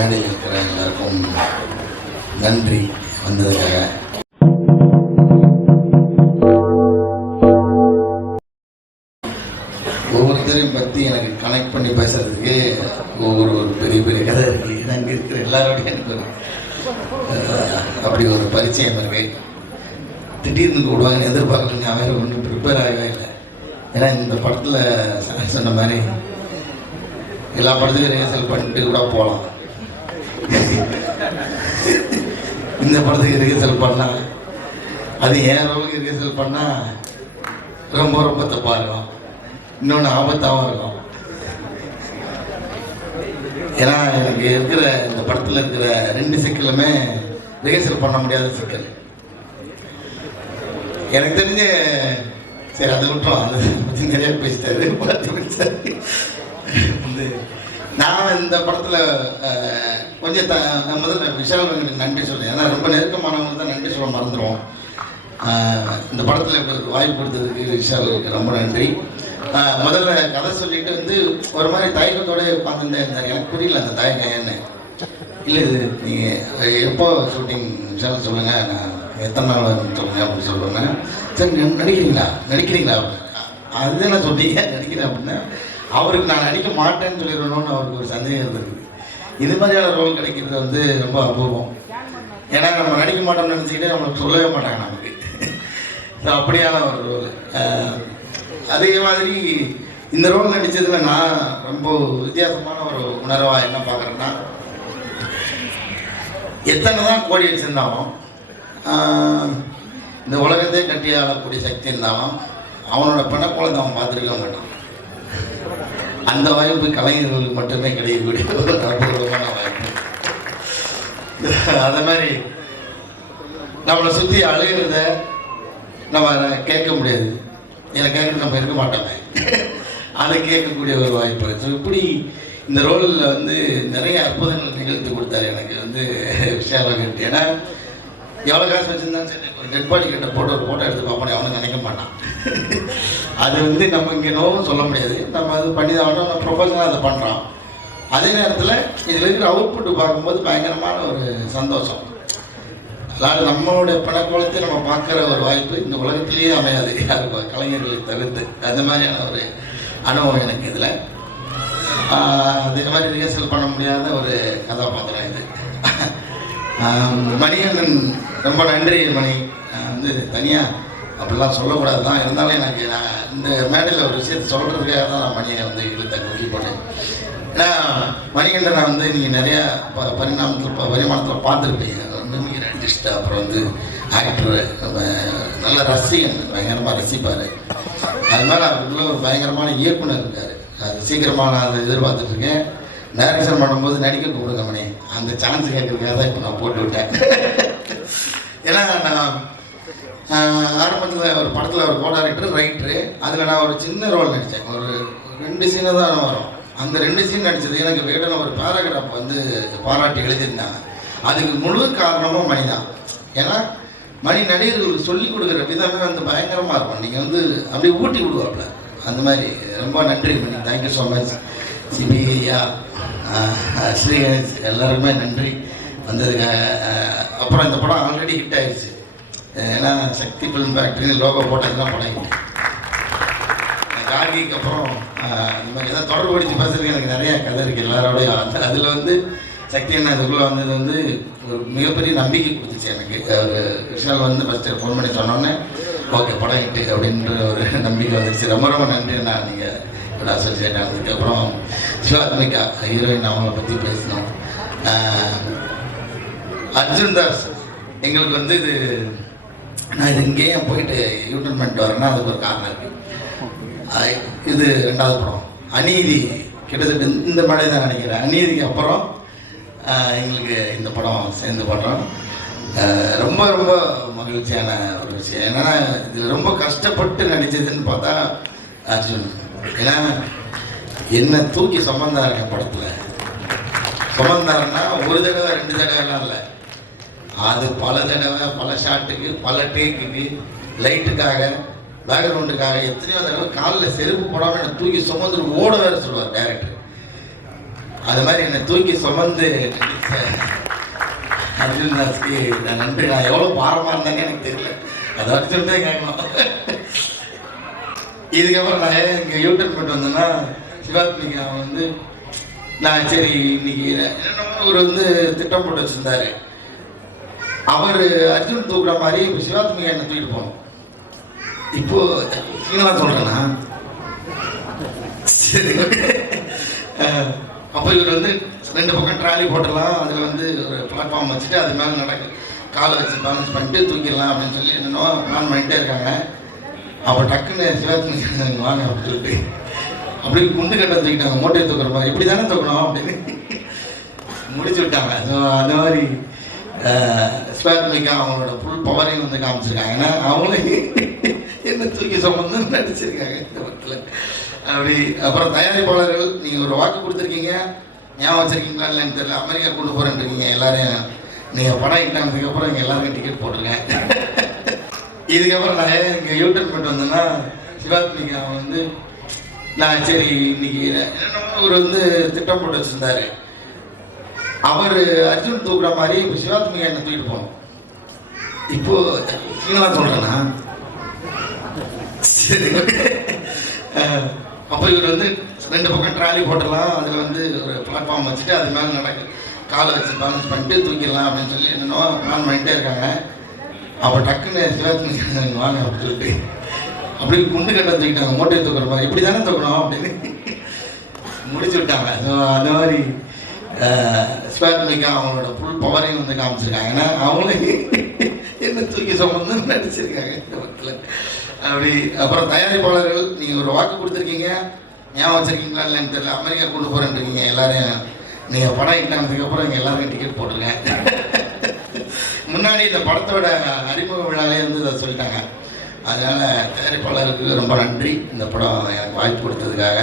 மேடையில் இருக்கிற எல்லாருக்கும் நன்றி வந்ததுக்காக. ஒவ்வொருத்தரையும் பற்றி எனக்கு கனெக்ட் பண்ணி பேசுறதுக்கு ஒரு பெரிய பெரிய கதை இருக்குது. அங்கே இருக்கிற எல்லாரோடையும் எனக்கு அப்படி ஒரு பரிச்சயம் இருக்கு. திடீர்னு கூடுவாங்கன்னு எதிர்பார்க்கல. நான் வேறு ஒன்றும் ப்ரிப்பேர் ஆகவே இல்லை. ஏன்னா இந்த படத்தில் சொன்ன மாதிரி எல்லா படத்துக்கும் ரிஹர்சல் பண்ணிட்டு கூட போகலாம். இந்த படத்துக்கு ரிஹர்சல் பண்ணால் அது என் ரோலுக்கு ரிஹர்சல் பண்ணால் ரொம்ப ரொம்ப தப்பாக இருக்கும், இன்னொன்று ஆபத்தாகவும் இருக்கும். ஏன்னா எனக்கு இருக்கிற இந்த படத்தில் இருக்கிற 2 சிக்கலுமே ரிஹர்சல் பண்ண முடியாத சிக்கல். எனக்கு தெரிஞ்ச சரி அதை விட்டுரும், அதை பற்றி நிறைய பேசிட்டாரு வந்து. நான் இந்த படத்தில் கொஞ்சம் முதல்ல விஷாலுக்கு நன்றி சொல்கிறேன். ஏன்னா ரொம்ப நெருக்கமானவங்களுக்கு தான் நன்றி சொல்ல மறந்துடுவோம். இந்த படத்தில் வாய்ப்பு கொடுத்ததுக்கு விஷாலுக்கு ரொம்ப நன்றி. முதல்ல கதை சொல்லிட்டு வந்து ஒரு மாதிரி தயக்கத்தோட உட்காந்துருந்தே இருந்தார். எனக்கு புரியல அந்த தயக்கம் என்ன. இல்லை இது நீங்கள் எப்போ ஷூட்டிங் விஷால் சொல்லுங்கள், நான் எத்தனை நாள் சொல்லுங்கள் அப்படின்னு சொல்லுவேன். சரி நடிக்கிறீங்களா அது என்ன சொன்னீங்க நடிக்கிறேன் அப்படின்னா, அவருக்கு நான் நடிக்க மாட்டேன்னு சொல்லிடணும்னு அவருக்கு ஒரு சந்தேகம் இருந்தது. இது மாதிரியான ரோல் கிடைக்கிறது வந்து ரொம்ப அபூர்வம். ஏன்னா நம்ம நடிக்க மாட்டோம்னு நினச்சிக்கிட்டே நம்மளுக்கு சொல்லவே மாட்டாங்க நமக்கு. ஸோ அப்படியான ஒரு ரோல். அதே மாதிரி இந்த ரோல் நடித்ததில் நான் ரொம்ப வித்தியாசமான ஒரு உணர்வாக என்ன பார்க்குறேன்னா, எத்தனை தான் கோடி வச்சுருந்தாலும் இந்த உலகத்தை கட்டி ஆளக்கூடிய சக்தி இருந்தாலும் அவனோட பிணக்குழந்தை அவன் பார்த்துருக்க மாட்டான். அந்த வாய்ப்பு கலைஞர்களுக்கு மட்டுமே கிடைக்கக்கூடிய ஒரு அற்புதமான வாய்ப்பு. அதே மாதிரி நம்மளை சுற்றி அழுகிறத நம்ம கேட்க முடியாது. எனக்கு கேட்க நம்ம இருக்க மாட்டோமே, அதை கேட்கக்கூடிய ஒரு வாய்ப்பு. ஸோ இப்படி இந்த ரோலில் வந்து நிறைய அற்புதங்கள் நிகழ்த்து கொடுத்தாரு எனக்கு வந்து விஷாலகட்டி. ஏன்னா எவ்வளோ காசு வச்சுருந்தாலும் சரி, ஒரு டெட் பாடி கிட்ட போட்டு ஒரு ஃபோட்டோ எடுத்து பார்ப்போம், அவனும் நினைக்க மாட்டான். அது வந்து நம்ம இங்கே நோவும் சொல்ல முடியாது, நம்ம அது பண்ணி தான் ஆகணும். நம்ம ப்ரொஃபஷனலாக அதை பண்ணுறோம். அதே நேரத்தில் இதில் இருக்கிற அவுட்புட்டு பார்க்கும்போது பயங்கரமான ஒரு சந்தோஷம். அதாவது நம்மளுடைய பணக்கோலத்தை நம்ம பார்க்குற ஒரு வாய்ப்பு இந்த உலகத்திலேயே அமையாது யாருக்கு, கலைஞர்களை தவிர்த்து. அது மாதிரியான ஒரு அனுபவம் எனக்கு இதில். அதே மாதிரி ரிஹர்சல் பண்ண முடியாத ஒரு கதாபாத்திரம் இது. மணிகண்டன் ரொம்ப நன்றி. மணி வந்து தனியாக அப்படிலாம் சொல்லக்கூடாது தான், இருந்தாலும் எனக்கு நான் இந்த மேடையில் ஒரு விஷயத்தை சொல்கிறதுக்காக தான் நான் மணியை வந்து இழுத்த குக்கி போட்டேன். ஏன்னா மணிகண்டனை வந்து நீங்கள் நிறையா பரிமாணத்தில் பார்த்துருப்பீங்க. மிமிக்ரி ஆர்டிஸ்ட், அப்புறம் வந்து ஆக்டரு, நல்ல ரசிகன், பயங்கரமாக ரசிப்பார். அதனால அவருக்குள்ள ஒரு பயங்கரமான இயக்குனர் இருக்கார். அது சீக்கிரமாக நான் அதை எதிர்பார்த்துட்ருக்கேன். டைரக்ஷன் பண்ணும்போது நடிக்க கூப்பிடுங்க மணி, அந்த சான்ஸ் கேட்கறதுக்காக தான் இப்போ நான் போட்டு விட்டேன். ஏன்னா நான் ஆரம்பத்தில் ஒரு படத்தில் ஒரு கோ டைரக்டர், ரைட்டரு, அதில் நான் ஒரு சின்ன ரோல் நடித்தேன். ஒரு 2 சீனை தான் வரும். அந்த 2 சீன் நடித்தது எனக்கு வேடன ஒரு பேராகிராஃப் வந்து பாராட்டி எழுதியிருந்தாங்க. அதுக்கு முழு காரணமும் மணி தான். ஏன்னா மணி நடிகர்களுக்கு சொல்லிக் கொடுக்குற விதமே வந்து பயங்கரமாக இருக்கும். நீங்கள் வந்து அப்படியே ஊட்டி விடுவாப்புல. அந்த மாதிரி ரொம்ப நன்றி மணி. Thank you so much. சிபிஐயா, ஸ்ரீ கணேஷ், எல்லாருக்குமே நன்றி வந்ததுக்காக. அப்புறம் இந்த படம் ஆல்ரெடி ஹிட் ஆயிடுச்சு. ஏன்னா சக்தி ஃபிலிம் ஃபேக்ட்ரி லோகோ போட்டதுலாம் படம் ஹிட். கார்கிக்கு அப்புறம் இந்த மாதிரி ஏதாவது தொடர்புபடுத்தி பேசுறதுக்கு எனக்கு நிறையா கதை இருக்குது எல்லாரோடையும். அதில் வந்து சக்தி அண்ணா இதுக்குள்ளே வந்தது வந்து ஒரு மிகப்பெரிய நம்பிக்கை கொடுத்துச்சு எனக்கு. ஒரு விஷால் வந்து ஃபஸ்ட்டு ஃபோன் பண்ணி சொன்னோன்னே ஓகே படம் ஹிட்டு அப்படின்ற ஒரு நம்பிக்கை வந்துருச்சு. ரொம்ப ரொம்ப நன்றி அண்ணா. நீங்கள் இப்போ அசோசியேட் ஆனதுக்கு அப்புறம் சிவாத்மிகா ஹீரோயின் அவங்கள பற்றி பேசினோம். அர்ஜுன் தாஸ் எங்களுக்கு வந்து இது நான் இது இங்கேயே போயிட்டு யூட்டன் பண்ணிட்டு வரேன்னா அதுக்கு ஒரு காரணம் இருக்குது. இது 2வது படம் அநீதி, கிட்டத்தட்ட இந்த மழை தான் நினைக்கிறேன். அநீதிக்கு அப்புறம் எங்களுக்கு இந்த படம் சேர்ந்து பண்ணுறோம். ரொம்ப ரொம்ப மகிழ்ச்சியான ஒரு விஷயம். என்னென்னா இதில் ரொம்ப கஷ்டப்பட்டு நடித்ததுன்னு பார்த்தா அர்ஜுன். ஏன்னா என்ன தூக்கி சுமந்தார் என் படத்தில். சுமந்தாருன்னா ஒரு தடவை 2 தடவைலாம் இல்லை, அது பல தடவை, பல ஷாட்டுக்கு, பல டேக்குக்கு, லைட்டுக்காக, பேக்ரவுண்டுக்காக எத்தனையோ தடவை காலில் செருப்பு போடாமல் என்னை தூக்கி சுமந்து ஓட வேறு சொல்லுவார் டைரக்டர். அது மாதிரி என்னை தூக்கி சுமந்து அர்ஜுன் தாஸ்க்கு நன்றி. நான் எவ்வளோ பாரமாக இருந்தேன்னு எனக்கு தெரியல, அதை அர்ஜுன் தான் கேட்கணும். இதுக்கப்புறம் நான் இங்கே யூடியூப் பண்ணிட்டு வந்தேன்னா சிவாத்மிக்கு அவன் வந்து நான் சரி இன்னைக்கு என்னென்னமோ அவர் வந்து திட்டம் போட்டு வச்சுருந்தாரு. அவர் அர்ஜுன் தூக்குற மாதிரி இப்போ சிவாத்மிகா என்னை தூக்கிட்டு போகணும். இப்போ நீங்களாம் சொல்கிறேன்னா சரி. அப்போ இவர் வந்து 2 பக்கம் ட்ராலி போட்டுடலாம், அதில் வந்து ஒரு பிளாட்ஃபார்ம் வச்சுட்டு அது மேலே காலை வச்சு பேலன்ஸ் பண்ணிட்டு தூக்கிடலாம் அப்படின்னு சொல்லி என்னென்னோ பிளான் பண்ணிட்டே இருக்காங்க. அப்போ டக்குன்னு சிவாத்மிகா வாங்க அப்படின்னு சொல்லிட்டு அப்படி குண்டு கட்ட தூக்கிட்டாங்க, மூட்டையை தூக்குற மாதிரி. இப்படி தானே தூக்கணும் அப்படின்னு முடிச்சு விட்டாங்க. ஸோ அந்த மாதிரி சிவாத்மிகா அவங்களோட ஃபுல் பவரையும் வந்து காமிச்சிருக்காங்க. ஏன்னா அவங்களே என்ன தூக்கி சுமந்து நடிச்சிருக்காங்க இந்த படத்தில். அப்படி அப்புறம் தயாரிப்பாளர்கள் நீங்கள் ஒரு வாக்கு கொடுத்துருக்கீங்க, ஞாபகம் வச்சுருக்கீங்களா இல்லைன்னு தெரியல. அமெரிக்கா கொண்டு போகிறேன்ருக்கீங்க எல்லாரையும். நீங்கள் படம் இட்டானதுக்கப்புறம் இங்கே எல்லாருக்கும் டிக்கெட் போட்டிருக்கேன். இதுக்கப்புறம் நான் இங்கே யூடியூப் பண்ணிட்டு வந்தேன்னா சிவாத்மிகா அவன் வந்து நான் சரி இன்னைக்கு என்னென்னமோ அவர் வந்து திட்டம் போட்டு வச்சுருந்தாரு. அவர் அர்ஜுன் தூக்குற மாதிரி இப்போ சிவாத்மிகா என்னை தூக்கிட்டு போகணும். இப்போ நீங்களாம் சொல்கிறேன்னா சரி. அப்போ இவர் வந்து 2 பக்கம் ட்ராலி போட்டுடலாம், அதில் வந்து ஒரு பிளாட்ஃபார்ம் வச்சுட்டு அது மேலே காலை வச்சு பேலன்ஸ் பண்ணிட்டு தூக்கிடலாம் அப்படின்னு சொல்லி என்னென்னோ பிளான் பண்ணிட்டே இருக்காங்க. அப்போ டக்குன்னு சிவாத்மிகா வாங்க அப்படின்னு சொல்லிட்டு அப்படி குண்டு கட்ட தூக்கிட்டாங்க, மூட்டையை தூக்குற மாதிரி. இப்படி தானே தூக்கணும் அப்படின்னு முடிச்சு விட்டாங்க. ஸோ அந்த மாதிரி சிவாத்மிகா அவங்களோட ஃபுல் பவரையும் வந்து காமிச்சிருக்காங்க. ஏன்னா அவங்களே என்ன தூக்கி சுமந்து நடிச்சிருக்காங்க இந்த படத்தில். அப்படி அப்புறம் தயாரிப்பாளர்கள் நீங்கள் ஒரு வாக்கு கொடுத்துருக்கீங்க, ஞாபகம் வச்சுருக்கீங்களா இல்லைன்னு தெரியல. அமெரிக்கா கொண்டு போகிறேன்ருக்கீங்க எல்லாரையும். நீங்கள் படம் இட்டானதுக்கப்புறம் இங்கே எல்லாருக்கும் டிக்கெட் போட்டிருக்கேன். முன்னாடி இந்த படத்தோட அறிமுக விழாலே வந்து இதை சொல்லிட்டாங்க. அதனால் தயாரிப்பாளருக்கு ரொம்ப நன்றி இந்த படம் எனக்கு வாய்ப்பு கொடுத்ததுக்காக.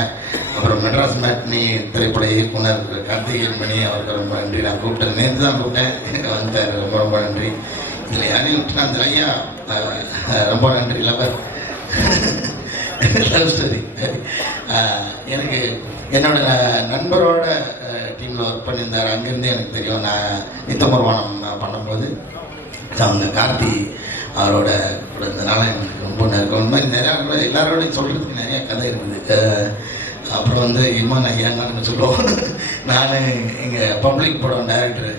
அப்புறம் மெட்ராஸ் மேட்னி திரைப்பட இயக்குனர் கார்த்திகேயன் மணி அவருக்கு ரொம்ப நன்றி. நான் கூப்பிட்டேன், நேற்று தான் கூப்பிட்டேன், வந்துட்டார். ரொம்ப ரொம்ப நன்றி. இதில் யாரையும் விட்டுனா அந்த ஐயா ரொம்ப நன்றி. லவ் ஸ்டோரி எனக்கு என்னோட நண்பரோட டீமில் ஒர்க் பண்ணியிருந்தார். அங்கேருந்து எனக்கு தெரியும். நான் நித்தமர்வானம் பண்ணும்போது அவங்க கார்த்தி அவரோட கூட இருந்தனால எனக்கு ரொம்ப நெருக்கம். இந்த மாதிரி நிறையா எல்லாரோடையும் சொல்கிறதுக்கு நிறையா கதை இருக்குது. அப்புறம் வந்து இம்மான் ஐயான்னு நம்ம சொல்லுவோம். நான் எங்கள் பப்ளிக் படம் டைரக்டரு,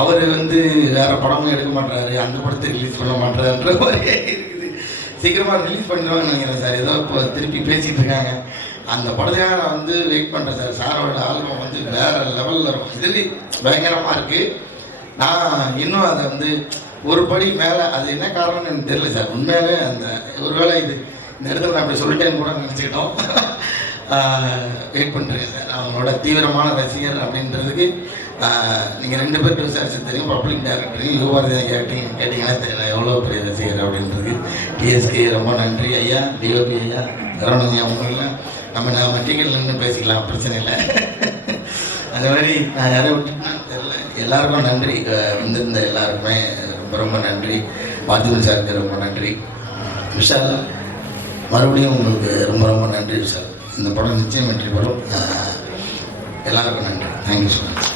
அவர் வந்து வேறு படமும் எடுக்க மாட்டாரு, அந்த படத்தை ரிலீஸ் பண்ண மாட்டாருன்ற மாதிரியே இருக்குது. சீக்கிரமாக ரிலீஸ் பண்ணிடுவாங்கன்னு நினைக்கிறேன் சார். ஏதோ இப்போ திருப்பி பேசிகிட்டு இருக்காங்க. அந்த படத்தையாக நான் வந்து வெயிட் பண்ணுறேன் சார். சாரோட ஆல்பம் வந்து வேறு லெவலில் இருக்கும். இதுலேயும் பயங்கரமாக இருக்குது. நான் இன்னும் அதை வந்து ஒரு படி மேலே, அது என்ன காரணம்னு எனக்கு தெரியல சார். உண்மையாகவே அந்த ஒருவேளை இந்த இடத்துல நான் அப்படி சொல்லிட்டேன்னு கூட நினச்சிக்கிட்டோம். வெயிட் பண்ணுறேன் சார். அவங்களோட தீவிரமான ரசிகர் அப்படின்றதுக்கு நீங்கள் 2 பேர்கிட்ட விசாரிச்சு தெரியும். பப்ளிக் டைரக்டரையும் யுவபாரதி கேட்டிங்கன்னா தெரியல எவ்வளோ பெரிய ரசிகர் அப்படின்றதுக்கு. டிஎஸ்கே ரொம்ப நன்றி ஐயா, டிஓபி ஐயா, கரணம் ஐயா, உங்களெல்லாம் நம்ம டிக்கெட்டில் நின்று பேசிக்கலாம், பிரச்சனை இல்லை. அந்த மாதிரி நான் யாரை விட்டுனா தெரியல. எல்லாருக்கும் நன்றி, வந்திருந்த எல்லாருக்குமே ரொம்ப ரொம்ப நன்றி. பார்த்திபன் சாருக்கு ரொம்ப நன்றி. விஷால் மறுபடியும் உங்களுக்கு ரொம்ப ரொம்ப நன்றி விஷால். இந்த படம் நிச்சயம் வெற்றி பெறும். எல்லாருக்கும் நன்றி. Thank you so much.